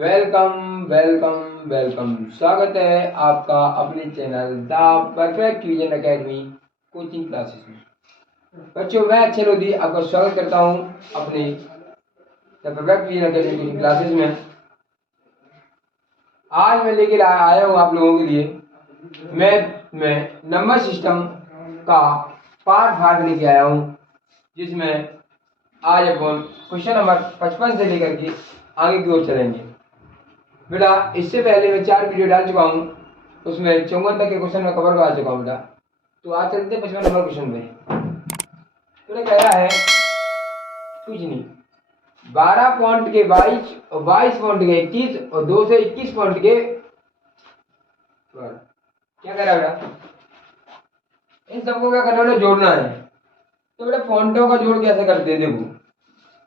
Welcome welcome welcome. स्वागत है आपका अपने channel the perfect vision academy coaching classes में। बच्चों, मैं अच्छे लोधी आपका स्वागत करता हूं अपने the perfect vision academy coaching classes में। आज मैं लेकर आया हूं आप लोगों के लिए मैं नंबर सिस्टम का पार्ट 5 लेके आया हूं, जिसमें आज अपन क्वेश्चन नंबर 55 से लेकर के आगे की ओर चलेंगे। बेटा, इससे पहले मैं 4 वीडियो डाल चुका हूँ, उसमें 54 तक के क्वेश्चन में कवर करा चुका हूँ बेटा। तो आज चलते हैं 55 नंबर क्वेश्चन पे। तो कह रहा है कुछ नहीं, 12 पॉइंट के 22 और 22 पॉइंट के 21 और 2 से 21 पॉइंट के क्या कह रहा है बेटा, इन सबको क्या करना है, जोड़ना है। तो बेटा पॉइंटों का जोड़ कैसे करते हैं, देखो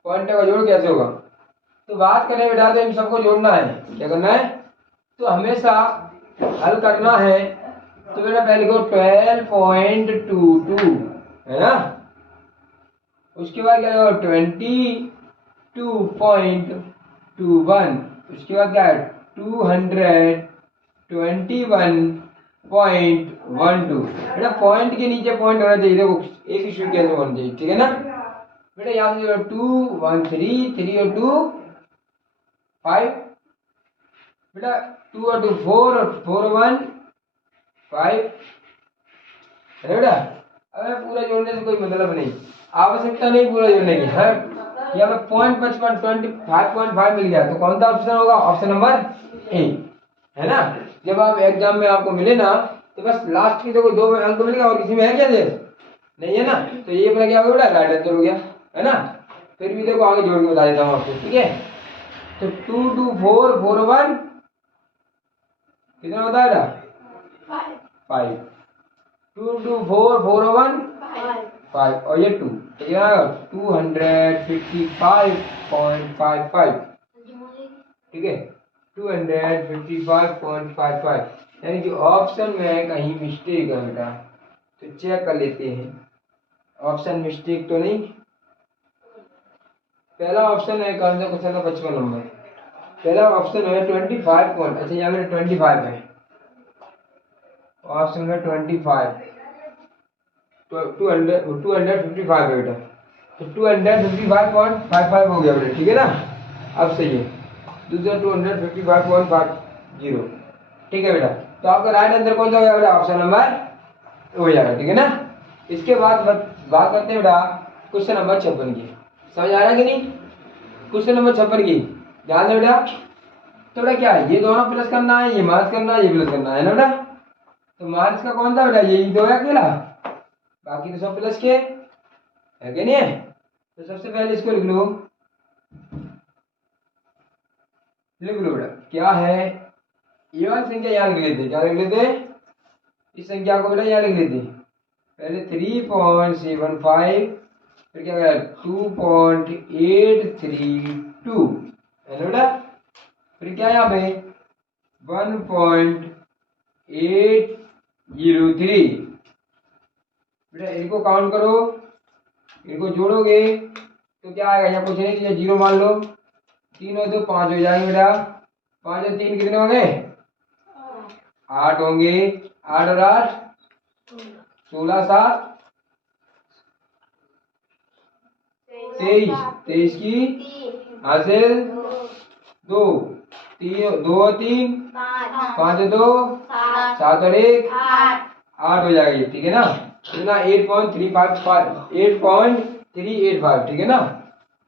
पॉइंटों का जोड़ कैसे होगा। तो बात करें बेटा, तो इन सबको जोड़ना है। क्या करना है, तो हमेशा हल करना है। तो बेटा पहले को 12.22 है ना, उसके बाद क्या होगा 22.21, उसके बाद क्या है 221.12। बेटा पॉइंट के नीचे पॉइंट होना चाहिए, देखो एक इशू के अंदर होना चाहिए, ठीक है ना बेटा। यहाँ से 2 1 3 3 और 2 5 बेटा, 2 और 2 4 और 4 1 5 है बेटा। अब पूरा जोड़ने से कोई मतलब नहीं, आवश्यकता नहीं पूरा जोड़ने की है। यहाँ पे 0.55 मिल गया, तो कौन सा ऑप्शन होगा, ऑप्शन नंबर ए है ना। जब आप एग्जाम में आपको मिले ना, तो बस लास्ट की तो 2 अंक मिलेगा और किसी में है क्या दे नहीं है ना, तो ये अपना क्या होगा बेटा, राइट आंसर हो गया है ना। फिर भी देखो आगे जोड़ के बता देता हूँ आपको, ठीक है। तो 2 2 4 4 1 कितना होता है बेटा 5। 2 2 4 4 1 5 और ये 2, तो क्या आएगा 255.55, ठीक है 255.55। यानी कि ऑप्शन में कहीं मिस्टेक है बेटा, तो चेक कर लेते हैं ऑप्शन मिस्टेक तो नहीं। पहला ऑप्शन है कौन सा क्वेश्चन का 55 नंबर, पहला ऑप्शन है 25 पॉइंट। अच्छा यहाँ पे 25 है ऑप्शन में 25, 255 है बेटा, तो 255.55 हो गया बेटा, ठीक है ना। अब सही है, दूसरा 255.50, ठीक है बेटा। तो आपका राइट आंसर कौन सा हो गया बेटा, ऑप्शन नंबर हो जाएगा, ठीक है ना। इसके बाद बात करते हैं बेटा क्वेश्चन नंबर 56 की। समझ आ रहा है कि नहीं, क्वेश्चन नंबर 56 की ध्यान दे बेटा। तो बेटा क्या है, ये दोनों प्लस करना है, ये माइनस करना है, ये प्लस करना है ना बेटा। तो माइनस का कौन सा बेटा, यही दो है अकेला, बाकी तो सब प्लस के है कि नहीं है। तो सबसे पहले इसको लिख लो बेटा, क्या है ये वाली संख्या यहाँ लिख लेते, क्या लिख लेते, इस संख्या को बेटा यहाँ लिख लेते। पहले 3.75, फिर क्या करें 2.832 है ना बेटा, फिर क्या यहाँ पे 1.803। बेटा इनको काउंट करो, इनको जोड़ोगे तो क्या आएगा, यहाँ कुछ नहीं दिया, 0 मान लो, 3 और 2 5 हो जाएंगे बेटा, 5 और 3 कितने होंगे 8 होंगे, 8 और 8 16 7 23, 23 की हासिल 2 2 और 3 5 और 2 7 और 1 8 हो जाएगी, ठीक है ना। कितना 8.385, ठीक है ना।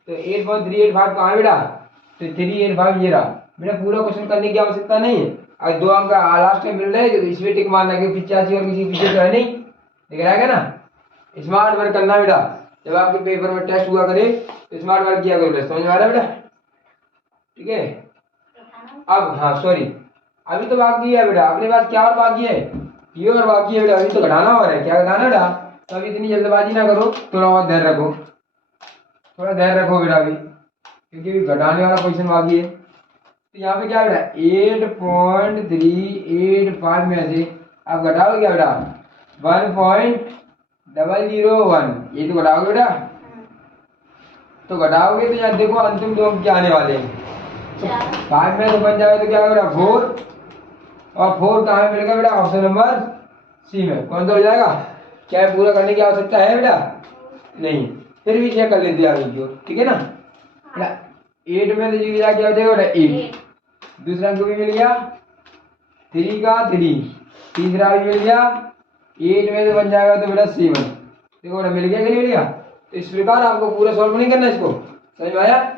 तो 8.385 कहाँ है बेटा, तो 385 ये रहा बेटा। पूरा क्वेश्चन करने की आवश्यकता नहीं है, अगर 2 अंक लास्ट में मिल रहे हैं तो इसमें टिक मारना है, 85 और किसी पीछे तो है नहीं, दिख रहा है ना। स्मार्ट वर्क करना बेटा, जब आपके पेपर में टेस्ट हुआ करे तो स्मार्ट वर्क किया करो बेटा, समझ में आ रहा है बेटा, ठीक है। अब हाँ सॉरी, अभी तो बाकी है बेटा, अपने पास क्या और बाकी है, ये और बाकी है बेटा, अभी तो घटाना और है, क्या घटाना बेटा। तो अभी इतनी जल्दबाजी ना करो, थोड़ा बहुत धैर्य रखो, थोड़ा धैर्य रखो बेटा अभी, क्योंकि अभी घटाने वाला क्वेश्चन बाकी है। तो यहाँ पे क्या बेटा 8.385 में से आप घटाओगे क्या बेटा 1.001, ये तो घटाओगे बेटा। तो घटाओगे तो यहाँ देखो अंतिम 2 अंक क्या आने वाले हैं, 5 में से बन जाएगा तो क्या होगा बेटा 4, और 4 कहाँ मिलेगा बेटा? ऑप्शन नंबर सी में। कौन सा हो जाएगा? क्या है पूरा करने की आवश्यकता है बेटा? नहीं, फिर भी चेक कर लेते आगे की ओर, ठीक है ना बेटा। 8 में से जी क्या हो जाएगा बेटा? 8। दूसरा अंक भी मिल गया, 3 का 3, तीसरा भी मिल गया, 8 में से बन जाएगा तो बेटा 7। देखो बेटा मिल गया कि नहीं मिल गया? तो इस प्रकार आपको पूरा सॉल्व नहीं करना इसको, समझ में आया?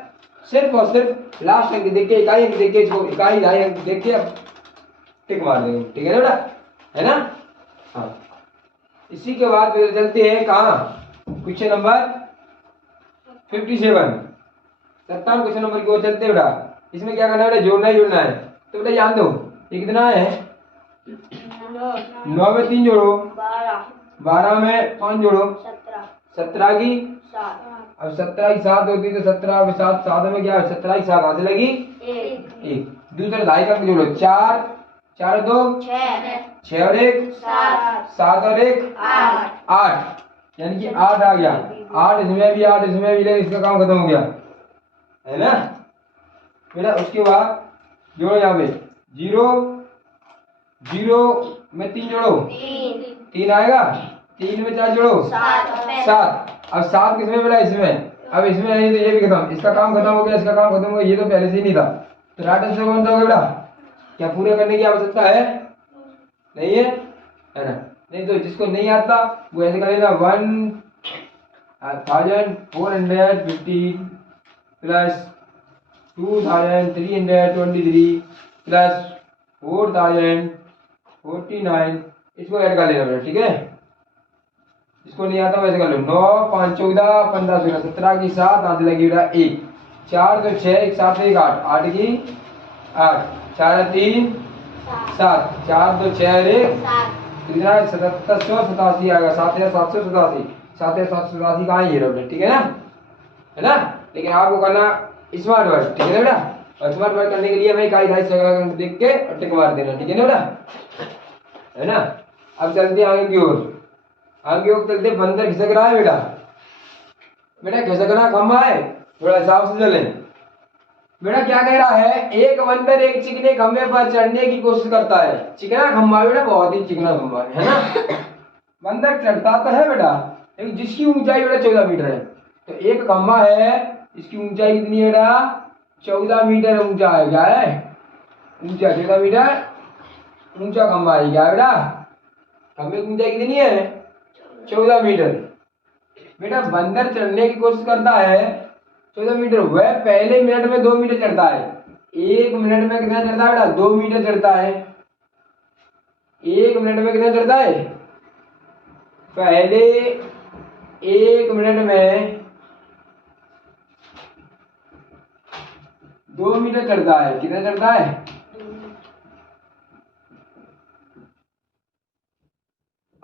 सिर्फ और सिर्फ लास्ट अंक देख के, इकाई अंक देख के, इसको इकाई ढाई अंक देख के अब टिक मार देंगे, ठीक है ना बेटा? है ना? हाँ, इसी के बाद फिर चलते हैं कहाँ? क्वेश्चन नंबर 57, 57 क्वेश्चन नंबर की ओर चलते हैं बेटा। इसमें क्या करना है बेटा? जोड़ना ही जोड़ना है। तो बेटा जान दो ये कितना है? 9 में 3 जोड़ो, 12 में 5 जोड़ो, 17 की 7। अब 17 की 7 होती तो 17 में 7, 7 में क्या है? 17 की 7 हाथ लगी 1। दूसरा ढाई का जोड़ो, 4, 4 2 6 और 1 7 और 1 8, यानी कि 8 आ गया। 8 इसमें भी 8 इसमें भी, लेकिन इसका काम खत्म हो गया, है ना बेटा? उसके बाद जोड़ो यहाँ पे 0 0 में 3 जोड़ो, 3 आएगा, 3 में 4 जोड़ो 7। अब 7 किसमें बेटा? इसमें। अब इसमें नहीं तो ये भी खत्म, इसका काम खत्म हो गया, इसका काम खत्म हो गया, ये तो पहले से ही नहीं था। तो राइट आंसर कौन सा होगा बेटा? क्या पूरा करने की आवश्यकता है? नहीं है, है ना? नहीं तो जिसको नहीं आता वो ऐसे करेगा 1415 प्लस 2323 प्लस 4049, इसको ऐड कर लेना बेटा, ठीक है? इसको नहीं आता वैसे कर लो। 9 5 14 15 16 17 की 7 हाथ लगी बेटा 1, 4 तो 6 1 7 1 8, 8 की 8, 4 3 7, 4 तो 6 1 कितना है? 7787 आएगा, 7787, 7787 कहाँ है? ये रहा बेटा, ठीक है ना? है ना? लेकिन आपको करना स्मार्ट वर्क, ठीक है ना बेटा? और स्मार्ट वर्क करने के लिए हमें इकाई ढाई सौ देख के और टिक मार देना, ठीक है ना बेटा? है ना? अब चलते हैं आगे की ओर। आगे ओर चलते, बंदर खिसक रहा है बेटा। बेटा खिसकना खंबा है, थोड़ा हिसाब से चले बेटा। क्या कह रहा है? एक बंदर एक चिकने खंबे पर चढ़ने की कोशिश करता है। चिकना खंबा बेटा, बहुत ही चिकना खंबा है ना? बंदर चढ़ता तो है बेटा, लेकिन जिसकी ऊंचाई बेटा 14 मीटर है। तो एक खंबा है, इसकी ऊंचाई कितनी है बेटा? 14 मीटर ऊंचा है। क्या है? ऊंचा 14 मीटर ऊंचा खंबा है। क्या है बेटा? खंबे की ऊंचाई कितनी है? 14 मीटर। बेटा बंदर चढ़ने की कोशिश करता है 14 मीटर, वह पहले मिनट में 2 मीटर चढ़ता है। 1 मिनट में कितना चढ़ता है बेटा? 2 मीटर चढ़ता है। 1 मिनट में कितना चढ़ता है? पहले 1 मिनट में 2 मीटर चढ़ता है। कितना चढ़ता है?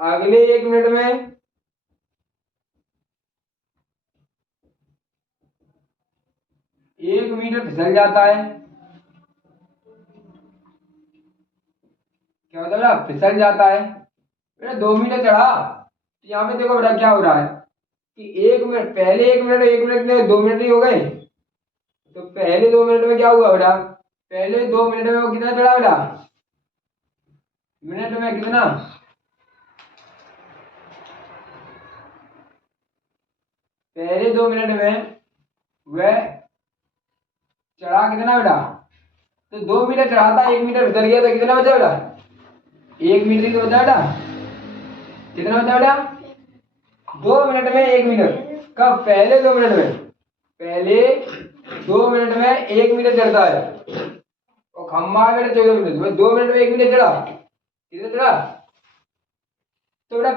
अगले 1 मिनट में 1 मीटर फिसल जाता है। क्या होता है बेटा? फिसल जाता है। बेटा 2 मीटर चढ़ा, तो यहाँ पे देखो बेटा क्या हो रहा है कि 1 मिनट, पहले 1 मिनट 1 मिनट में 2 मिनट नहीं हो गए? तो पहले 2 मिनट में क्या हुआ बेटा? पहले 2 मिनट में वो कितना चढ़ा बेटा? मिनट में कितना? पहले 2 मिनट में वह चढ़ा कितना बेटा? तो 2 मीटर चढ़ा था, 1 मीटर फिसल गया, तो कितना बचा बेटा? 1 मीटर ही तो बचा बेटा। कितना बचा बेटा? 2 मिनट में 1 मीटर। कब? पहले 2 मिनट में। पहले 2 मिनट में 1 मीटर चढ़ता है और खम्बा बेटा 14 मीटर। 2 मिनट में 1 मीटर चढ़ा, कितना चढ़ा? तो बेटा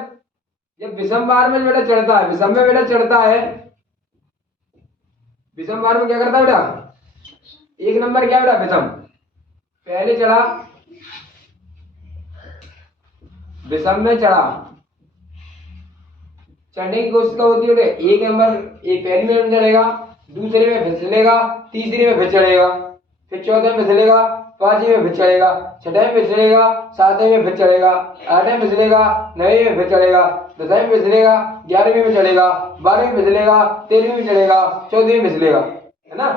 जब विषम बार में बेटा चढ़ता है, विषम में बेटा चढ़ता है, विषम बार में क्या करता है बेटा? 1 नंबर क्या बेटा? विषम। पहले चढ़ा, विषम में चढ़ा, चढ़ने की कोशिश कब होती है? 1 नंबर, एक पहली मिनट में चढ़ेगा, दूसरे में फिसलेगा, तीसरी में फिर चढ़ेगा, फिर चौथे में फिसलेगा, पांचवी में फिर चढ़ेगा, छठे में फिसलेगा, सातवें में फिर चढ़ेगा, आठवें में फिसलेगा, नौवीं में फिर चढ़ेगा, 10वीं में फिसलेगा, 11वीं में चढ़ेगा, 12वीं में फिसलेगा, 13वीं में चढ़ेगा, 14वीं में फिसलेगा, है ना?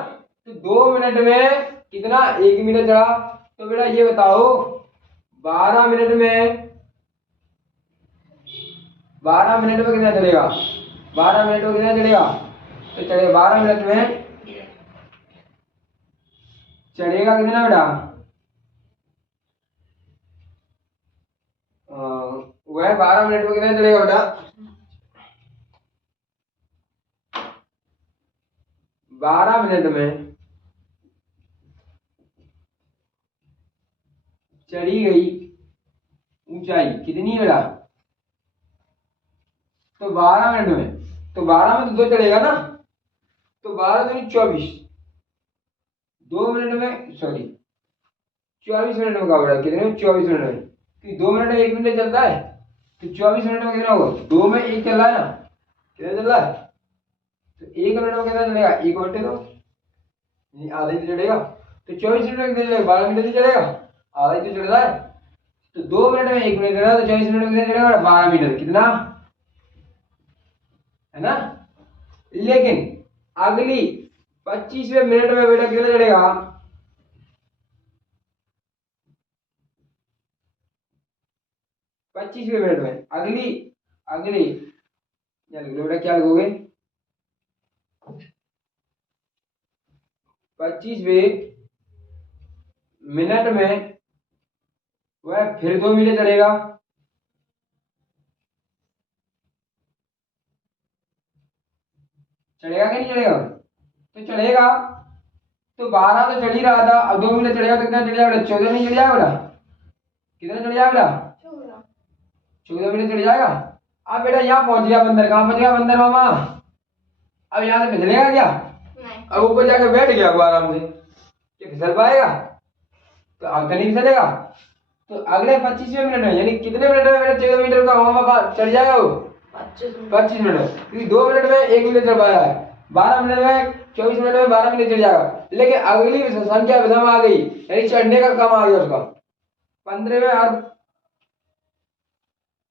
तो 2 मिनट में कितना 1 मीटर चढ़ा। तो बेटा ये बताओ 12 मिनट में 12 मिनट में कितना चलेगा, 12 मिनट में कितना चलेगा, तो चलेगा 12 मिनट में चढ़ेगा कितना बेटा, वह 12 मिनट में कितना चलेगा बेटा, 12 मिनट में चढ़ी गई ऊंचाई कितनी बेटा, तो 12 मिनट में, तो 12 में तो 2 चढ़ेगा ना, तो 12 दूनी 24, 2 मिनट में सॉरी 24 मिनट में कहा बेटा, कितने में 24 मिनट में, कि 2 मिनट में 1 मिनट चलता है, तो 24 मिनट में कितना होगा, 2 में 1 चल रहा है ना, कितना चल रहा है, तो 1 मिनट में कितना चलेगा, 1 बटे 2 आधा ही चढ़ेगा, तो 24 मिनट में कितना चलेगा, 12 मिनट ही चलेगा, आधा ही तो चल रहा है, तो 2 मिनट में 1 मिनट चल रहा है, तो 24 मिनट में कितना चलेगा, 12 मीटर, कितना है ना। लेकिन अगली 25वें मिनट में बेटा कितना चढ़ेगा, 25वें मिनट में अगली अगली बेटा क्या लिखोगे, 25वें मिनट में वह फिर 2 मीटर चढ़ेगा, चढ़ेगा कि नहीं चढ़ेगा, तो चढ़ेगा, तो 12 तो चढ़ ही रहा था, अब 2 मीटर चढ़ेगा तो कितना चढ़ जाएगा, 14 नहीं चढ़ जाएगा बेटा, कितना चढ़ जाएगा बेटा, 14 मीटर चढ़ जाएगा। अब बेटा यहाँ पहुंच गया बंदर, कहाँ पहुंच गया बंदर मामा, अब यहाँ से फिसलेगा क्या, अब ऊपर जाकर बैठ गया वो आराम से, क्या फिसल पाएगा, तो अब तो नहीं फिसलेगा। तो अगले 25वें मिनट में यानी कितने मिनट में मेरा 14 मीटर का मामा चढ़ जाएगा वो, 25 मिनट में, क्योंकि 2 मिनट में 1 मीटर चढ़ पाया है, 12 मिनट में 24 मिनट में 12 मिनट चढ़ जाएगा। लेकिन अगली संख्या विषम आ गई, यानी चढ़ने का कम आ गया उसका 15वें, और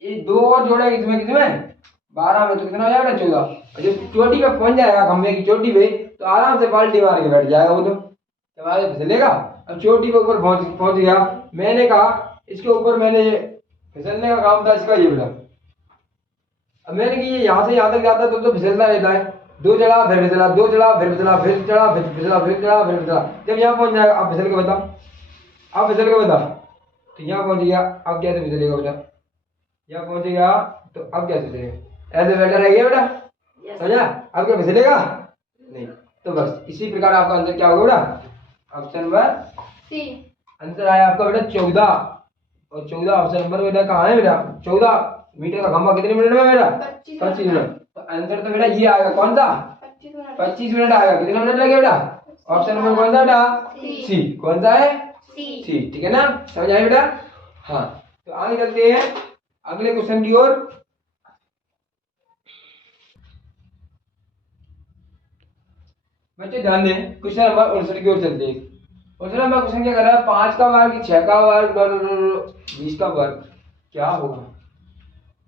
ये 2 और जोड़ेगा इसमें, किसमें 12 में, तो कितना हो जाएगा 14, जब चोटी पे पहुंच जाएगा खंबे की चोटी पे, तो आराम से बाल्टी मार के बैठ जाएगा वो, तो जब आगे फिसलेगा। अब चोटी पे ऊपर पहुंच गया, मैंने कहा इसके ऊपर मैंने फिसलने का काम था इसका ये बेटा, अब मैंने कि ये यहाँ से यहाँ तक जाता है तो फिसलता रहता है, 2 चढ़ा फिर फिसला, 2 चढ़ा फिर फिसला, फिर चढ़ा फिर फिसला, फिर चढ़ा फिर फिसला, जब यहाँ पहुंच जाएगा अब फिसल के बता, अब फिसल के बता, तो यहाँ पहुंच गया, अब कैसे फिसलेगा बेटा, यहाँ पहुंचेगा तो अब कैसे फिसलेगा, ऐसे बैठा रह गया बेटा, समझा, अब क्या फिसलेगा नहीं। तो बस इसी प्रकार आपका आंसर क्या होगा बेटा, ऑप्शन नंबर सी आंसर आया आपका बेटा 14, और 14 ऑप्शन नंबर बेटा कहाँ है बेटा, 14 मीटर का खंभा कितने मिनट में बेटा, 25 मिनट, तो आंसर तो बेटा ये आएगा, कौन सा 25 मिनट आएगा, कितना मिनट लगे बेटा, ऑप्शन नंबर कौन सा बेटा, सी, कौन सा है सी, ठीक है ना, समझ आए बेटा। हाँ तो आगे चलते हैं अगले क्वेश्चन की ओर। बच्चे ध्यान दें, क्वेश्चन नंबर 59 की ओर चलते हैं। क्वेश्चन नंबर क्वेश्चन क्या कर रहा है, 5 का वर्ग 6 का वर्ग 20 का वर्ग क्या होगा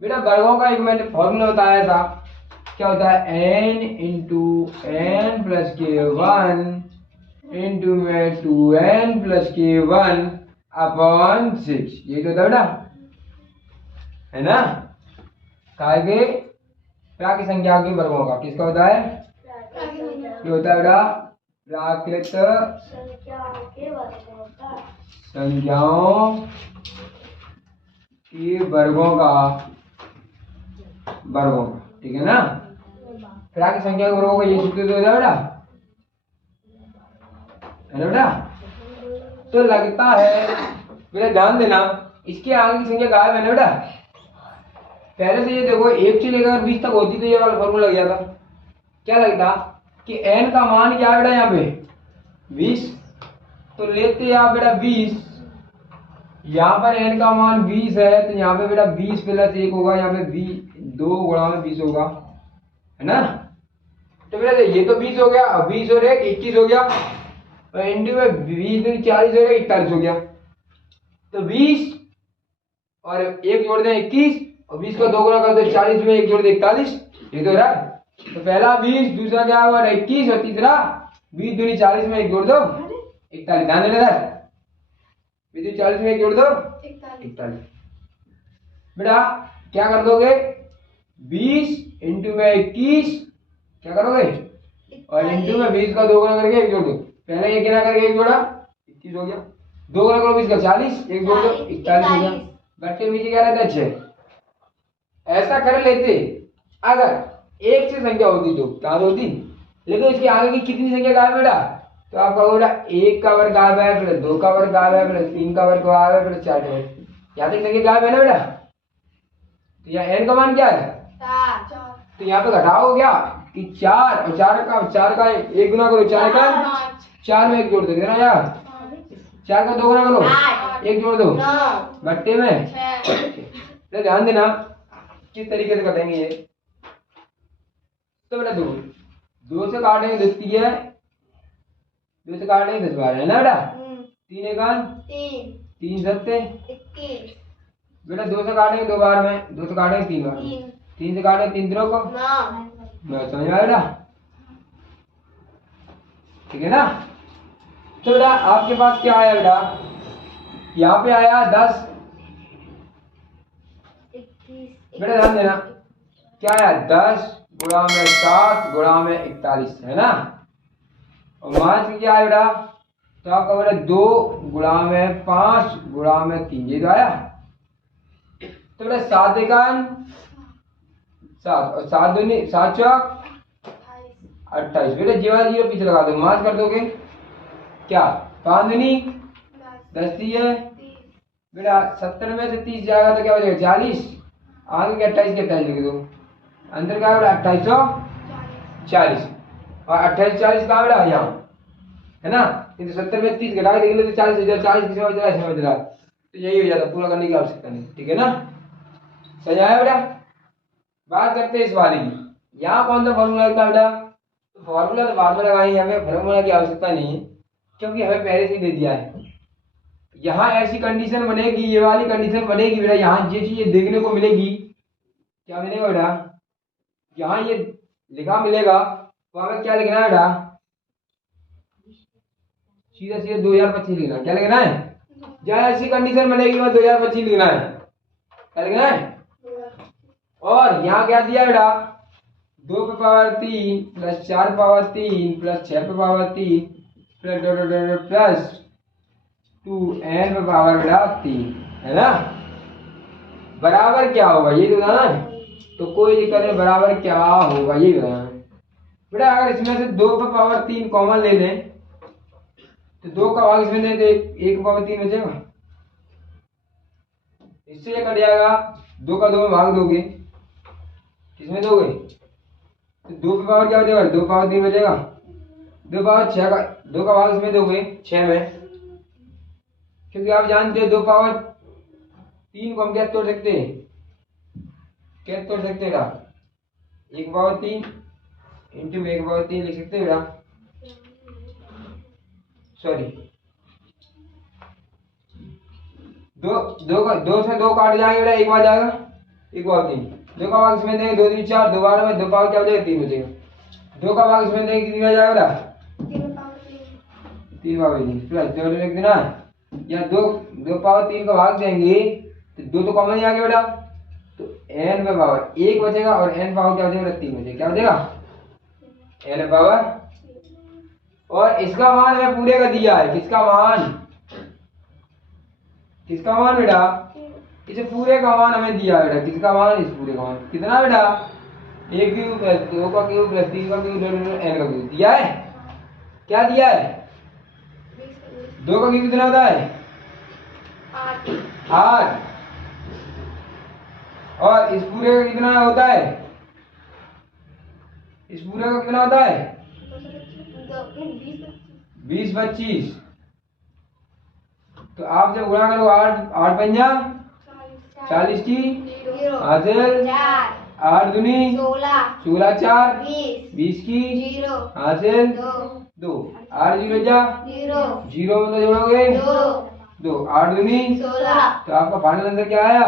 बेटा। वर्गों का एक मैंने फॉर्मूला बताया था, क्या होता है, n इंटू एन प्लस के 1 इंटू में 2n प्लस के 1 अपॉन 6, ये तो था बेटा, है ना, के प्राकृत संख्या के वर्गों का, किसका होता है, ये होता है बेटा प्राकृत संख्याओं के वर्गों का, ठीक है ना, प्राकृत संख्या के वर्गों का ये सूत्र तो होता है बेटा, है ना बेटा। तो लगता है बेटा ध्यान देना, इसके आगे की संख्या गायब है ना बेटा, पहले से ये देखो 1 से लेकर 20 तक होती तो ये वाला फॉर्मूला लग जाता, क्या लगता कि n का मान क्या है बेटा, यहाँ पे 20, तो लेते हैं आप बेटा 20, यहाँ पर n का मान 20 है, तो यहाँ पे बेटा 20 प्लस 1 होगा, यहाँ पे 2 गुणा में 20 होगा, है ना। तो बेटा ये तो 20 हो गया, अब 20 और 1 21 हो गया, और इंटू में 20 दिन 40 हो गया, 41 हो गया, तो 20 और 1 जोड़ दें 21, और 20 को 2 गुणा कर दो 40 में 1 जोड़ दे 41, ये तो रहा। तो पहला 20, दूसरा क्या हुआ 21, और तीसरा 20 दूनी 40 में 1 जोड़ दो 41 ध्यान देना इधर। विद्युत 40 में 1 जोड़ दो 41। बेटा क्या कर दोगे 20 इंटू में 21 क्या करोगे और इंटू में 20 का 2 गुना करके 1 जोड़ दो। पहले ये गिना करके 1 जोड़ा 21 हो गया। 2 गुना करो 20 का 40 1 जोड़ दो 41 हो गया। बच्चे नीचे क्या रहता है 6। ऐसा कर लेते अगर एक से संख्या होती तो क्या होती, लेकिन इसके आगे की कितनी संख्या गायब बेटा, तो आप कहोगे बेटा 1 का वर्ग गायब है प्लस 2 का वर्ग गायब है प्लस 3 का वर्ग गायब है प्लस 4 का वर्ग, यहाँ तक संख्या गायब है ना बेटा। तो यहाँ n का मान क्या है 4। तो यहाँ पे घटाओ क्या कि 4 और 4 का 1 गुना करो 4 का 4 में 1 जोड़ दो ना यार, 4 का 2 गुना करो 1 जोड़ दो बट्टे में 6। ध्यान देना किस तरीके से कटेंगे ये। तो बेटा 2 से काटेंगे 10 है, 2 से काटेंगे 10 बार है ना बेटा। 3 एकान 3 सत्ते 21। बेटा 2 से काटेंगे 2 बार में, 2 से काटेंगे 3 बार, 3 से काटेंगे 3 दिनों को 9। समझ में आया बेटा, ठीक है ना। तो बेटा आपके पास क्या आया बेटा, यहाँ पे आया 10। बेटा ध्यान देना क्या आया 10 गुणा में 7 गुणा में 41 है ना। और मान क्या आया बेटा, तो आपका बेटा 2 गुणा में 5 गुणा में 3 ये तो आया। तो बेटा 7 एकान 7 और 7 दूनी 7 चौक 28। बेटा जीवा जीरो पीछे लगा दो, मार्च कर दोगे क्या 5 दूनी 10 है बेटा। 70 में से 30 जाएगा तो क्या हो जाएगा 40, आगे के 28 के 28 लिख दो, अंतर क्या बेटा 2840 और 2840 का बेटा यहाँ है ना। तो 70 में 30 घटा के देख लो तो 40 40 किसी में समझ रहा, तो यही हो जाता, पूरा करने की आवश्यकता नहीं, ठीक है ना। समझ आया बेटा। बात करते हैं इस वाले की, यहाँ कौन सा फॉर्मूला लगता है बेटा, तो फॉर्मूला तो बाद में लगाएंगे, हमें फॉर्मूला की आवश्यकता नहीं है क्योंकि हमें पहले से ही दे दिया है। यहाँ ऐसी कंडीशन बनेगी, ये वाली कंडीशन बनेगी बेटा, यहाँ ये चीज देखने को मिलेगी, क्या मिलेगा बेटा, यहाँ ये लिखा मिलेगा तो हमें क्या लिखना है बेटा, सीधा सीधा 2025 लिखना है। क्या लिखना है, जहाँ ऐसी कंडीशन बनेगी वहाँ 2025 लिखना है, क्या लिखना है। और यहाँ क्या दिया बेटा 2 पे पावर 3 प्लस 4 पे पावर 3 प्लस 6 पे पावर 3 प्लस 2n पे पावर बेटा 3 है ना। बराबर क्या होगा ये तो बताना है, तो कोई दिक्कत नहीं, बराबर क्या होगा ये बताना है बेटा। अगर इसमें से 2 पे पावर 3 कॉमन ले लें तो 2 का भाग इसमें दे दे 1 पे पावर 3 बचेगा, इससे ये कट जाएगा। 2 का 2 में भाग दोगे किसमें दोगे, तो 2 पे पावर क्या बचेगा 2 पावर 3 बचेगा। 2 पावर 6 का 2 का भाग इसमें दोगे 6 में, क्योंकि आप जानते हो 2 पावर 3 को हम क्या तोड़ सकते हैं, क्या तोड़ सकते हैं 1 पावर 3 इंटू में 1 पावर 3 लिख सकते हैं बेटा, सॉरी 2 से 2 काट जाएंगे बेटा, 1 बार जाएगा 1 पावर 3, 2 का भाग इसमें देंगे 2 3 4 2 बार में 2 पावर क्या हो जाएगा 3 बचेगा। 2 का भाग इसमें देंगे कितनी बार जाएगा बेटा 3 पावर 3 प्लस 2 लिख देना, या 2 पावर 3 का भाग देंगे तो 2 तो कॉमन ही आ गया बेटा, तो n पे पावर 1 बचेगा और n पावर क्या बचेगा 3 बचेगा, क्या बचेगा n पावर। और इसका मान हमें पूरे का दिया है, किसका मान बेटा, इसे पूरे का मान हमें दिया है बेटा, किसका मान, इस पूरे का मान कितना बेटा 1 क्यूब प्लस 2 का क्यूब प्लस 3 का क्यूब n का क्यूब दिया है। क्या दिया है 2 का क्यूब कितना होता है 8 और इस पूरे का कितना होता है, इस पूरे का कितना होता है 20 25। तो आप जब गुणा करो 8 पंजा 40 की हासिल 8 दूनी 16 4 20 की हासिल 2 8 0 जा 0 में तो जोड़ोगे 2 8 दूनी 16, तो आपका फाइनल आंसर क्या आया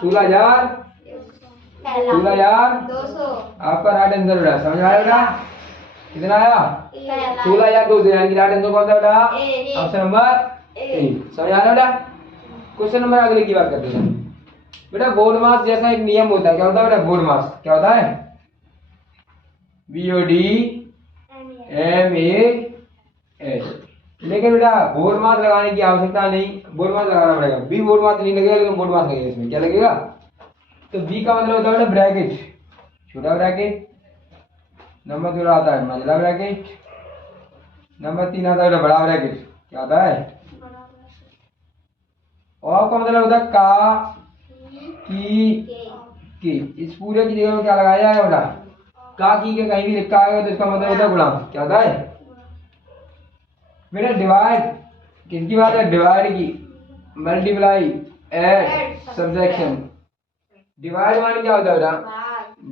16,200 आपका राइट आंसर बेटा। समझ आया बेटा। कितना आया 16,200, यानी कि राइट आंसर कौन सा बेटा? Option number A. समझ आ रहा बेटा? क्वेश्चन नंबर अगले की बात करते हैं बेटा। बोर्ड मास जैसा एक नियम होता है, क्या होता है बेटा? बोर्ड मास क्या होता है? BOD MAS। लेकिन बेटा बोर्ड मास लगाने की आवश्यकता नहीं, बोर्ड मास लगाना पड़ेगा। बी बोर्ड मास नहीं लगेगा, लेकिन बोर्ड मास लगेगा। इसमें क्या लगेगा? तो बी का मतलब होता है बेटा ब्रैकेट, छोटा ब्रैकेट। नंबर 2 आता है मंझला ब्रैकेट। नंबर 3 आता है बड़ा ब्रैकेट। क्या आता है? और का मतलब होता है का की। इस पूरे की जगह में क्या लगाया जाएगा बेटा? का की के कहीं भी लिखा आएगा तो इसका मतलब होता है गुणांक। क्या होता है बेटा? डिवाइड किसकी बात है? डिवाइड की, मल्टीप्लाई, ऐड, सब्ट्रैक्शन। डिवाइड माने क्या होता है बेटा?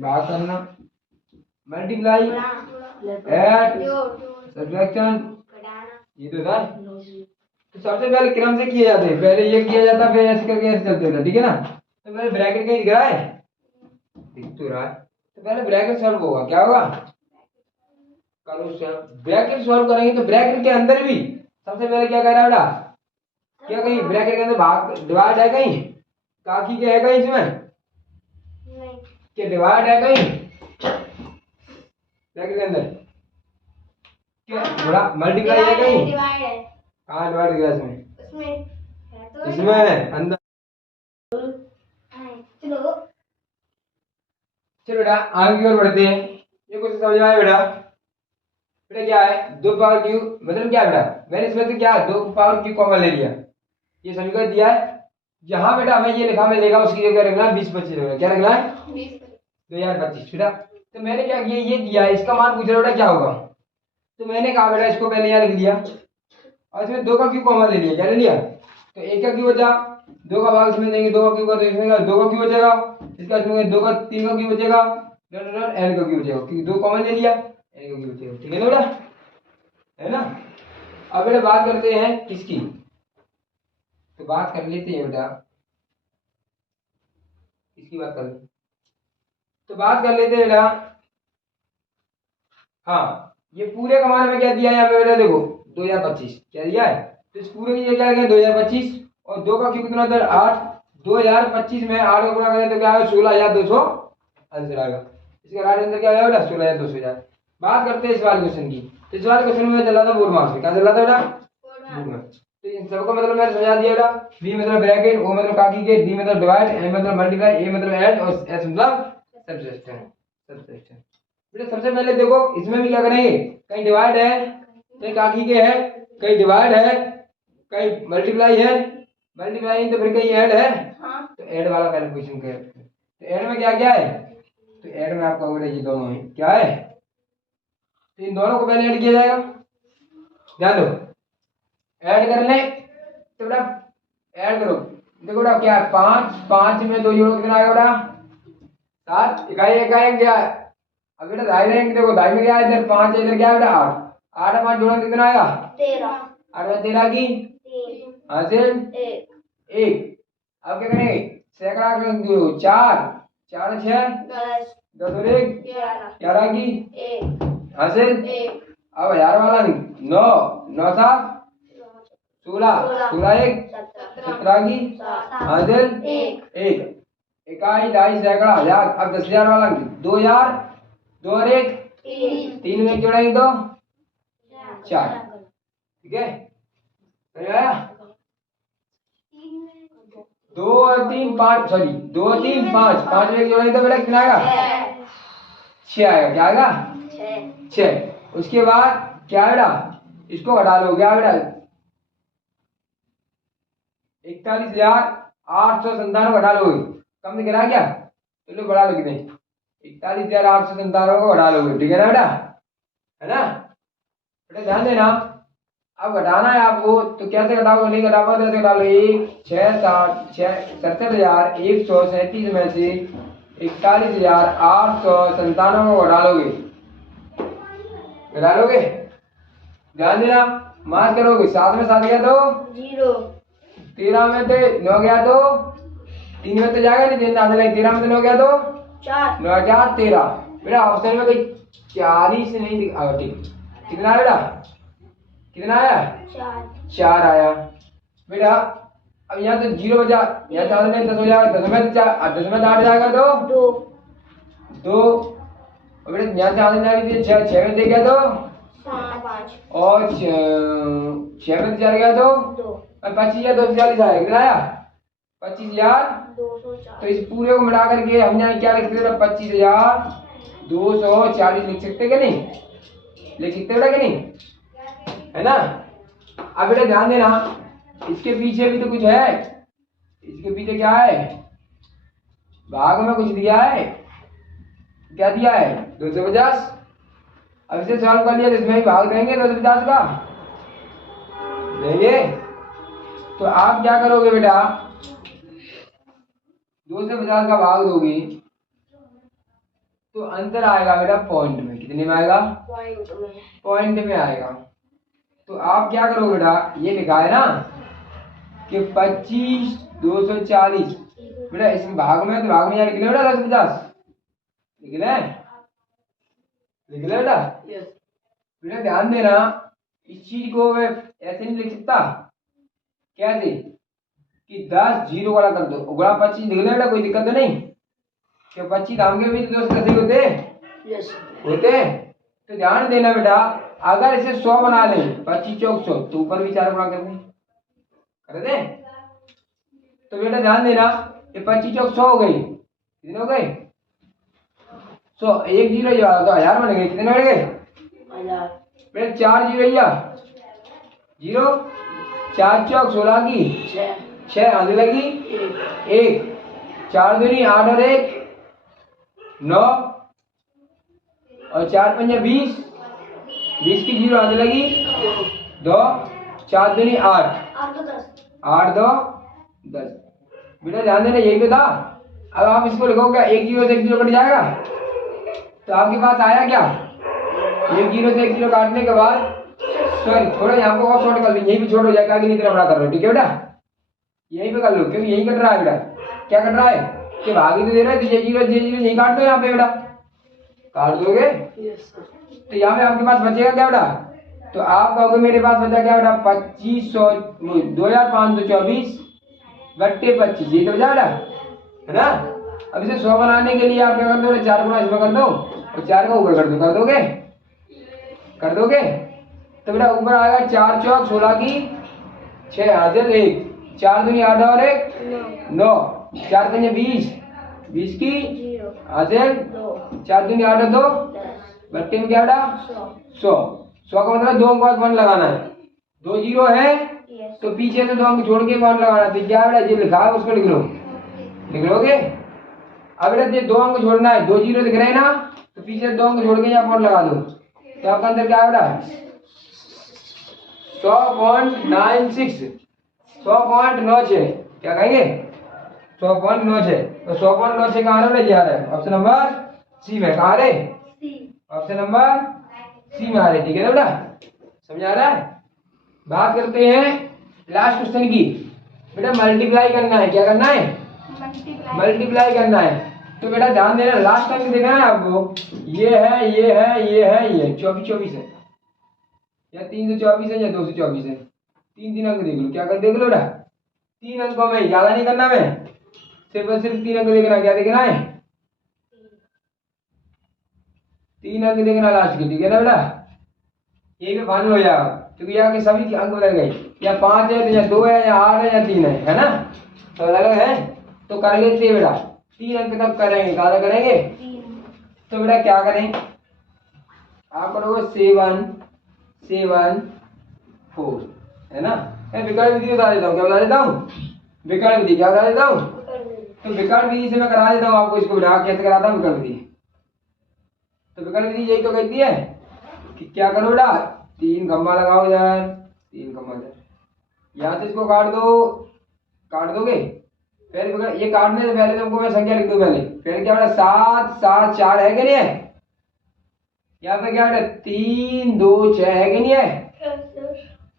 भाग करना। मल्टीप्लाई, ऐड, सब्ट्रैक्शन, ये तो था। तो सबसे पहले क्रम से किए जाते हैं, पहले ये किया जाता फिर ऐसे करके ऐसे चलते थे, ठीक है ना? तो पहले ब्रैकेट कहीं दिख रहा है? दिख तो रहा है। तो पहले ब्रैकेट सॉल्व होगा। क्या होगा? करो सॉल्व। ब्रैकेट सॉल्व करेंगे तो ब्रैकेट के अंदर भी सबसे पहले क्या कर रहा है बेटा? क्या कहीं ब्रैकेट के अंदर भाग डिवाइड है कहीं? काकी के है कहीं इसमें? नहीं। क्या डिवाइड है कहीं ब्रैकेट के अंदर? क्या बड़ा मल्टीप्लाई है कहीं? डिवाइड है। कहाँ डिवाइड किया इसमें? इसमें अंदर। चलो बेटा आगे की ओर बढ़ते हैं। ये कुछ समझ में आया बेटा? बेटा क्या है? 2 पावर क्यूब मतलब क्या बेटा? मैंने इसमें से क्या 2 पावर क्यूब कॉमन ले लिया, ये समीकरण दिया है। जहां बेटा हमें ये लिखा मिलेगा उसकी जगह रखना है 20-25 रखना। क्या रखना है? 2025 बेटा। तो मैंने क्या किया, ये दिया है, इसका मान पूछ रहा बेटा क्या होगा? तो मैंने कहा बेटा इसको पहले यहाँ लिख दिया और इसमें 2 का क्यूब कॉमन ले लिया। क्या ले लिया? तो 1 का क्यूब बचा, 2 का भाग इसमें देंगे, 2 का क्यूब का, तो इसमें 2 का क्यूब बचेगा, इसका इसमें 2 का 3 का क्यूब बचेगा, n का क्यूब बचेगा, क्योंकि 2 कॉमन ले लिया, n का क्यूब बचेगा। ठीक है ना बेटा? है ना? अब बेटा बात करते हैं किसकी? तो बात कर लेते हैं बेटा, किसकी बात कर लेते? तो बात कर लेते हैं बेटा। हाँ, ये पूरे का मान में क्या दिया है यहाँ पे बेटा? देखो 2025 क्या दिया है? तो इस पूरे की क्या क्या 2025 और 2 का क्यूब कितना होता है? 8। 2025 में 8 का गुणा करें तो क्या आएगा? 16,200 आंसर आएगा। इसका राइट आंसर क्या आएगा बेटा? 16,200 जाए। बात करते हैं इस वाले क्वेश्चन की। तो इस वाले क्वेश्चन में चल रहा था बोर्ड मार्क्स में। क्या चल रहा था बेटा? Board marks. तो इन सबको मतलब मैंने समझा दिया बेटा। बी मतलब ब्रैकेट, ओ मतलब काकी के, डी मतलब डिवाइड, एम मतलब मल्टीप्लाई, ए मतलब ऐड और एस मतलब सब्ट्रैक्शन। बेटा सबसे पहले देखो इसमें भी क्या करेंगे? कहीं डिवाइड है, कहीं काकी के है, कहीं डिवाइड है, कहीं मल्टीप्लाई है, मल्टीप्लाई तो फिर कहीं ऐड है। हाँ। तो ऐड वाला पहले क्वेश्चन कर। तो ऐड में क्या क्या है? तो ऐड में आपका बेटा ये दोनों है। क्या है? तो इन दोनों को पहले ऐड किया जाएगा। ध्यान दो, ऐड कर ले तो बेटा ऐड करो। देखो बेटा क्या है? 5 में 2 जोड़ो कितना आएगा बेटा? 7। इकाई इकाई क्या है? अब बेटा दाई रहेंगे, देखो दाई में क्या है? इधर 5 है, इधर क्या है बेटा? 8। 8 और 5 जोड़ो कितना आएगा? 13। 8 में 13 की 3 हासिल 1। अब क्या करेंगे? सैकड़ा का 4 4 6 10 10 और 1 11 की 1 हासिल 1। अब 1000 वाला 9 9 7 16 16 1 17 की हासिल 1 इकाई ढाई सैकड़ा हजार। अब 10,000 वाला 2,000 2 और 1 3 में जोड़ेंगे तो 4। ठीक है? आया 2 और 3 5 सॉरी 2 और 3 5 5 में जोड़ेंगे तो बेटा कितना आएगा? 6 आएगा। क्या आएगा? 6। उसके बाद क्या बेटा? इसको घटा लो। क्या बेटा? 41,897 घटा लोगे, कम दिख रहा है क्या? चलो बढ़ा लो कितने? 41,897 को घटा लोगे। ठीक है ना बेटा? है ना बेटा? ध्यान देना, अब घटाना है आपको तो कैसे घटाओगे? नहीं घटा पाओ तो ऐसे घटा लो। 1,67,137 में से 41,897 को घटा लोगे। घटा लोगे? ध्यान देना, मार्क करोगे। 7 में 7 गया तो 0, 13 में से 9 गया तो 3 में तो जाएगा नहीं, 13 में से 9 गया तो 4 9 4 13। बेटा ऑप्शन में कोई 40 नहीं ठीक। कितना आया बेटा? कितना आया? 4 आया बेटा। अब यहाँ तो 0 बचा, यहाँ 4 में 10 हो जाएगा, 10 में 4, 10 में 8 जाएगा तो 2। और बेटा यहाँ से आगे जाएगी 6 में से गया तो 5 और 6 में से 4 गया तो 2 और 25,240 आया। कितना आया? 25,240। तो इस पूरे को मिला करके हम यहाँ क्या लिख सकते हैं? 25,240 लिख सकते क्या नहीं? लिख सकते बेटा कि नहीं? है ना? अब बेटा ध्यान देना, इसके पीछे भी तो कुछ है। इसके पीछे क्या है? भाग में कुछ दिया है। क्या दिया है? 250। अब इसे सॉल्व कर लिया तो इसमें ही भाग देंगे 250 का, देंगे। तो आप क्या करोगे बेटा? 250 का भाग दोगे तो अंतर आएगा बेटा पॉइंट में। कितने में आएगा? पॉइंट में आएगा। तो आप क्या करोगे बेटा? ये लिखा है ना कि 25,240 बेटा, इसके भाग में तो भाग में यहाँ लिख ले बेटा 250 लिख ले बेटा। बेटा ध्यान देना, इस चीज को मैं ऐसे नहीं लिख सकता। कैसे? कि 10 0 वाला कर दो, उगड़ा 25 लिख ले बेटा, कोई दिक्कत तो नहीं। क्या 25 दाम के भी तो 210 होते होते। तो ध्यान देना बेटा, अगर इसे 100 बना लें, 25 चौक 100, तो ऊपर भी 4 गुणा कर दे। तो बेटा ध्यान देना, ये 25 चौक 100 हो गई। कितने हो गए? 100। 1 0 ये वाला तो 1000 बन गए। कितने बन गए? 1000। बेटा 4 0 0, 4 चौक 16 की 6 आने लगी 1, 4 दूनी 8 और 1 9 और 4 पंजे 20, 20 की 0 आने लगी 2, 4 दूनी 8, 8 2 10। बेटा ध्यान देना, यही तो था। अब आप इसको लिखोगे 1 0 से 1 0 कट जाएगा, तो आपके पास आया क्या? 1 0 से 1 0 काटने के बाद, सॉरी थोड़ा यहाँ पे और शॉर्ट कर लो, यहीं पे छोड़ हो जाएगा, आगे इतना बड़ा कर लो। ठीक है बेटा, यहीं पे कर लो, क्योंकि यही कट रहा है बेटा। क्या कट रहा है कि भागी तो दे रहा है, तो ये 0 यही काट दो। यहाँ पे बेटा काट दोगे तो यहाँ पे आपके पास बचेगा क्या बेटा? तो आप कहोगे मेरे पास बचा क्या बेटा? 2524 बट्टे 25, ये तो बचा बेटा, है ना? अब इसे 100 बनाने के लिए आप क्या कर दो? 4 गुना इसमें कर दो और 4 का ऊपर कर दो। कर दोगे? तो बेटा ऊपर आएगा 4 चौक 16 की 6 हाजिर 1, 4 दूनी 8 और 1 9, 4 पंजे 20, 20 की हाजिर 4 दूनी 8 और 2 बट्टे में क्या बेटा? 100। 100 का मतलब 2 अंक बाद 1 लगाना है। 2 0 है तो पीछे से 2 अंक छोड़ के 1 लगाना है। तो क्या बेटा जो लिखा है उसको लिख लोगे। अब बेटा ये 2 अंक छोड़ना है, 2 0 दिख रहे हैं ना, तो पीछे 2 अंक छोड़ के यहाँ 1 लगा दो। तो आपका अंदर क्या है बेटा? 100.96, 100.96। क्या कहेंगे? 100.96। तो 100.96 कहाँ रहा है? ऑप्शन नंबर सी में। कहाँ रहे? ऑप्शन नंबर सी में आ रहे। ठीक है ना बेटा, समझ आ रहा है? बात करते हैं लास्ट क्वेश्चन की। बेटा मल्टीप्लाई करना है। क्या करना है? मल्टीप्लाई करना है। तो बेटा ध्यान देना, लास्ट टाइम देखना है आपको, ये है 24 24 है, या 324 है, या 224 है। 3 अंक देख लो। क्या कर देख लो बेटा? 3 अंकों में, ज्यादा नहीं करना मैं, सिर्फ और सिर्फ 3 अंक देखना। क्या देखना है? 3 अंक देखना लास्ट के। ठीक है ना बेटा, यही पे फाइनल हो जाएगा, क्योंकि यहाँ के सभी अंक बदल गए, या 5 है, या 2 है, या 8 है, या 3 है ना, तो अलग अलग है। तो कर लेते हैं बेटा, 3 अंक तक करेंगे। कहाँ करेंगे? तो बेटा क्या करें, आप करोगे 7 7 4, है ना? मैं विकर्ण विधि बता देता हूँ। क्या बता देता हूँ? विकर्ण विधि। क्या बता देता हूँ? तो विकर्ण विधि से मैं करा देता हूँ आपको इसको। बेटा कैसे कराता हूँ विकर्ण विधि? तो विकर्ण विधि यही तो कहती है कि क्या करो बेटा, 3 खंबा लगाओ इधर, 3 खंबा इधर, यहाँ से इसको काट दोगे। फिर ये काटने से पहले तुमको मैं संख्या लिख दूं पहले। फिर क्या बेटा 7 7 4 है कि नहीं है? यहाँ पे क्या बेटा 3 2 6 है कि नहीं है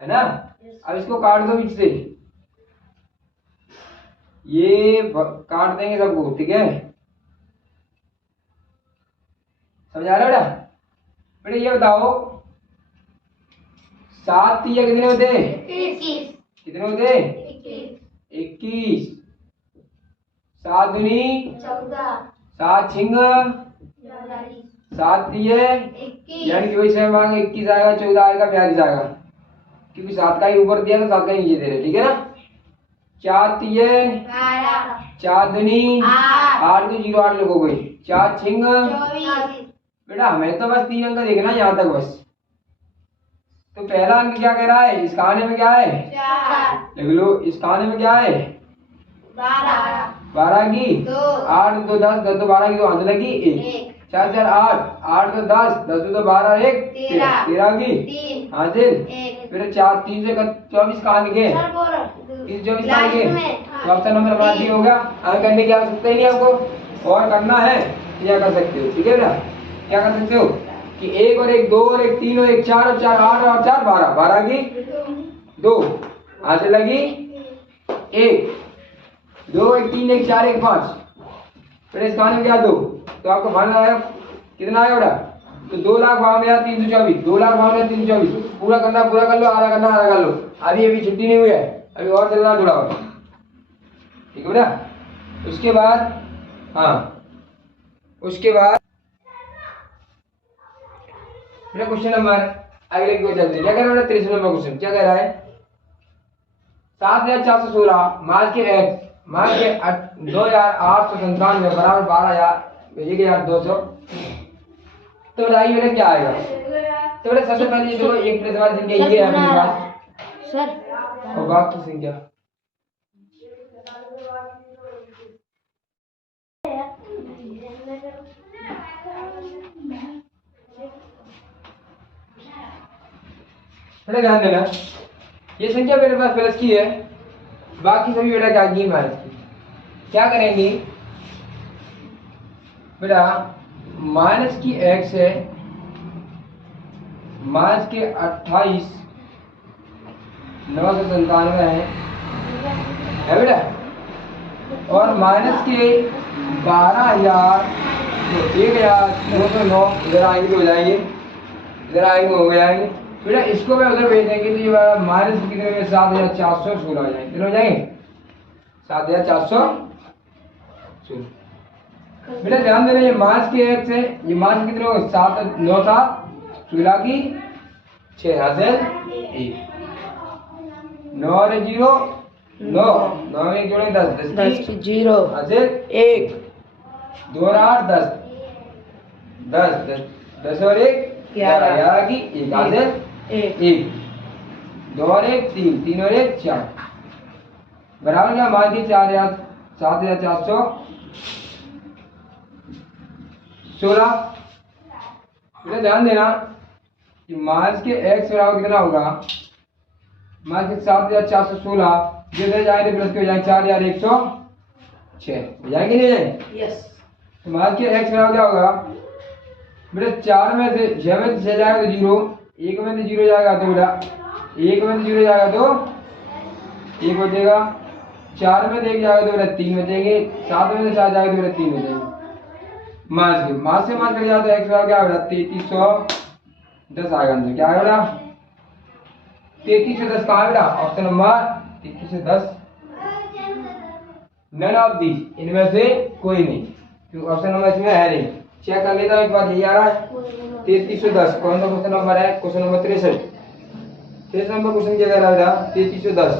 ना? अब इसको काट दो बीच से, ये काट देंगे सबको। ठीक है, समझ आ रहा है बेटा? बेटा ये बताओ 7 तिया कितने होते हैं? 21। कितने होते हैं? 21। 7 दूनी 14। 7 छिंग 44। 7 तिये 21। यानी कि वही समय मांग 21 आएगा, 14 आएगा, 42 आएगा, क्योंकि 7 का ही ऊपर दिया तो 7 का ही नीचे दे रहे, ठीक है ना। 4 तिये 12। 4 दूनी 8। 8 को 0 8 लोगों गई। 4 छिंग 24। बेटा हमें तो बस 3 अंक देखना है यहाँ तक बस। तो पहला अंक क्या कह रहा है? इस खाने में क्या है? 4। लिख लो, इस खाने में क्या है? 12। 12 की 2। 8 2 10 10 12 की 2 हाथ लगी 1 4 4 8 8 2 10 10 2 12 1 13 की 3। हासिल 1। फिर 4 3 से 24 कहाँ लिखे? 3 24 कहाँ लिखे? तो ऑप्शन नंबर हमारा डी होगा। अंक करने की आवश्यकता ही नहीं आपको, और करना है क्या कर सकते हो, ठीक है बेटा। क्या कर सकते हो कि 1 और 1 2 और 1 3 और 1 4 और 4 8 और 4 12 12 की 2 हासिल लगी 1 2 1 3 1 4 1 5। फिर इस खाने में क्या 2, तो आपको फाइनल आया कितना आया बेटा? तो 2,52,324 2,52,324 पूरा करना, पूरा कर लो, आधा करना, आधा कर लो। अभी अभी छुट्टी नहीं हुई है, अभी और चलना थोड़ा और, ठीक है बेटा। उसके बाद हाँ, उसके बाद बेटा क्वेश्चन नंबर अगले को चलते हैं। क्या कह रहा है बेटा? 23 नंबर क्वेश्चन क्या कह रहा है? 7,416 मार्च के 2,897 बराबर 12,200। तो बताइए बेटा क्या आएगा? तो बेटा सबसे पहले ये देखो, एक प्लस वाली संख्या ये है अपने पास सर और बाकी संख्या बेटा ध्यान देना, ये संख्या मेरे पास प्लस की है, बाकी सभी बेटा क्या की? माइनस की। क्या करेंगे बेटा? माइनस की x है, माइनस के 28,997 है बेटा, और माइनस के 12,1,209 इधर आएंगे तो हो जाएंगे, इधर आएंगे हो जाएंगे बेटा। इसको मैं उधर भेज देंगे तो ये माइनस कितने में 7,416 हो जाएंगे, कितने हो जाएंगे? 7,416 बेटा। ध्यान देना, ये मार्च के एक से ये मार्च कितने हो? 7 9 7 16 की 6 हासिल 1 9 और 0 9 9 में जोड़े 10 10 की 0 हासिल 1 2 और 8 10 10 10 10 और 1 11 11 की 1 हासिल 1 2 और 1 3 3 और 1 4 बराबर क्या? मान की 7,416। बेटा ध्यान देना कि मार्च के x बराबर कितना होगा? मार्च के 7,416 जो इधर जाएंगे प्लस के हो जाएंगे 4,106 हो जाएंगे नहीं जाएंगे? यस। तो मार्च के x बराबर क्या होगा बेटा? 4 में से 6 में से 6 जाएगा तो 0, 1 में से 0 जाएगा तो बेटा 1 में से 0 जाएगा तो 1 बचेगा, 4 में से 1 जाएगा तो बेटा 3 बचेंगे, 7 में से 4 जाएगा तो बेटा 3 बचेंगे। मार्च से मार्च कट जाता है x बराबर क्या बेटा? 3310 आएगा आंसर। क्या आएगा बेटा? 3310 कहाँ है बेटा? Option number 3310 none of this, इनमें से कोई नहीं, क्योंकि ऑप्शन नंबर इसमें है नहीं। चेक कर लेता हूं एक बार, यही आ रहा है 3310। कौन सा क्वेश्चन नंबर है? क्वेश्चन नंबर 63 नंबर क्वेश्चन क्या कह रहा है बेटा? 3310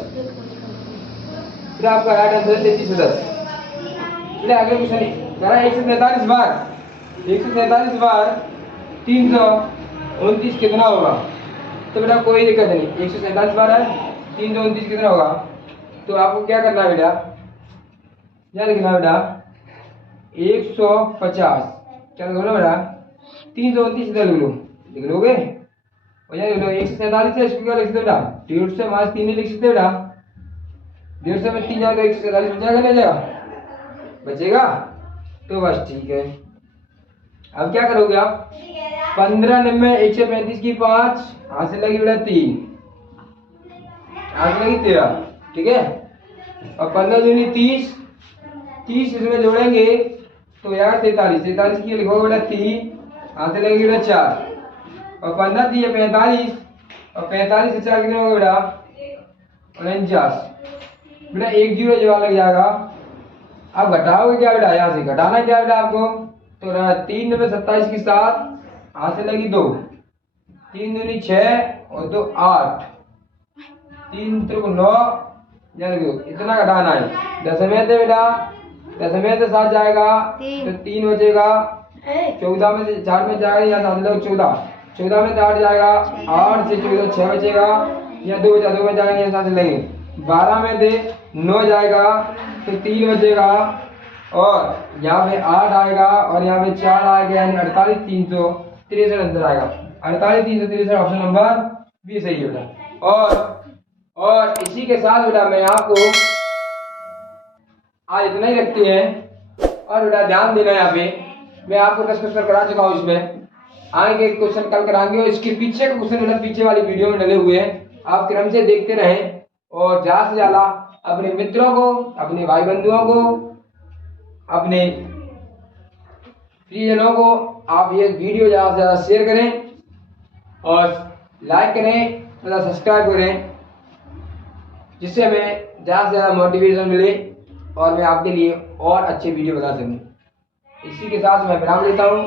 फिर आपका राइट आंसर है 3310। फिर अगले क्वेश्चन कह रहा है 147 बार 329 कितना होगा? तो बेटा कोई दिक्कत नहीं, 147 बार है 329 कितना होगा? तो आपको क्या करना है बेटा? क्या लिखना है बेटा? 150 क्या लिखो ना बेटा? 329 इधर लिख लो, लिख लोगे हो जाएगा। 147 है, इसको क्या लिख सकते बेटा? 150 से माइनस 3 लिख सकते बेटा। 150 में 3 जाएगा 147 बच जाएगा, नहीं जाएगा? बचेगा तो बस ठीक है। अब क्या करोगे आप? 15 में 135 की 5 हासिल लगी बेटा 3 हासिल लगी 13, ठीक है। और 15 दूनी 30 30 इसमें जोड़ेंगे तो यार 43 की लिखोगे बेटा 3 हासिल लगी बेटा 4 और 15 दिए 45 और 45 से 4 कितने हो गए बेटा 49। बेटा 1 0 जवाब लग जाएगा। अब घटाओगे क्या बेटा, यहाँ से घटाना क्या बेटा आपको, तो 3 9 27 की 7 हाथ से लगी 2, 3 दूनी 6 और 2 8, 3 त्रिक 9, इतना घटाना है। दशमें थे बेटा, दशमें से 7 जाएगा तो 3 बचेगा, 14 में से 4 में जाएगा यहाँ साथ लोग 14, 14 में से 8 जाएगा, 8 से 14 6 बचेगा, यहाँ 2 बचा 2 में जाएंगे यहाँ साथ लगे, 12 में से 9 जाएगा तो 3 बचेगा और यहाँ पे 8 आएगा और यहाँ पे 4 आएगा, यानी 48 363 आंसर आएगा। 48 363 ऑप्शन नंबर बी सही है बेटा। और इसी के साथ बेटा मैं आपको आज इतना ही रखते हैं। और बेटा ध्यान देना, यहाँ पे मैं आपको 10 क्वेश्चन करा चुका हूँ, इसमें आगे क्वेश्चन कल कराएंगे और इसके पीछे का क्वेश्चन बेटा पीछे वाली वीडियो में डले हुए हैं, आप क्रम से देखते रहें और ज्यादा से ज्यादा अपने मित्रों को, अपने भाई बंधुओं को, अपने प्रियजनों को आप ये वीडियो ज्यादा से ज्यादा शेयर करें और लाइक करें तथा सब्सक्राइब करें, जिससे हमें ज़्यादा से ज़्यादा मोटिवेशन मिले और मैं आपके लिए और अच्छे वीडियो बना सकूं। इसी के साथ मैं विराम लेता हूं।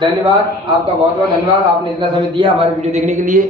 धन्यवाद, आपका बहुत बहुत धन्यवाद, आपने इतना समय दिया हमारे वीडियो देखने के लिए।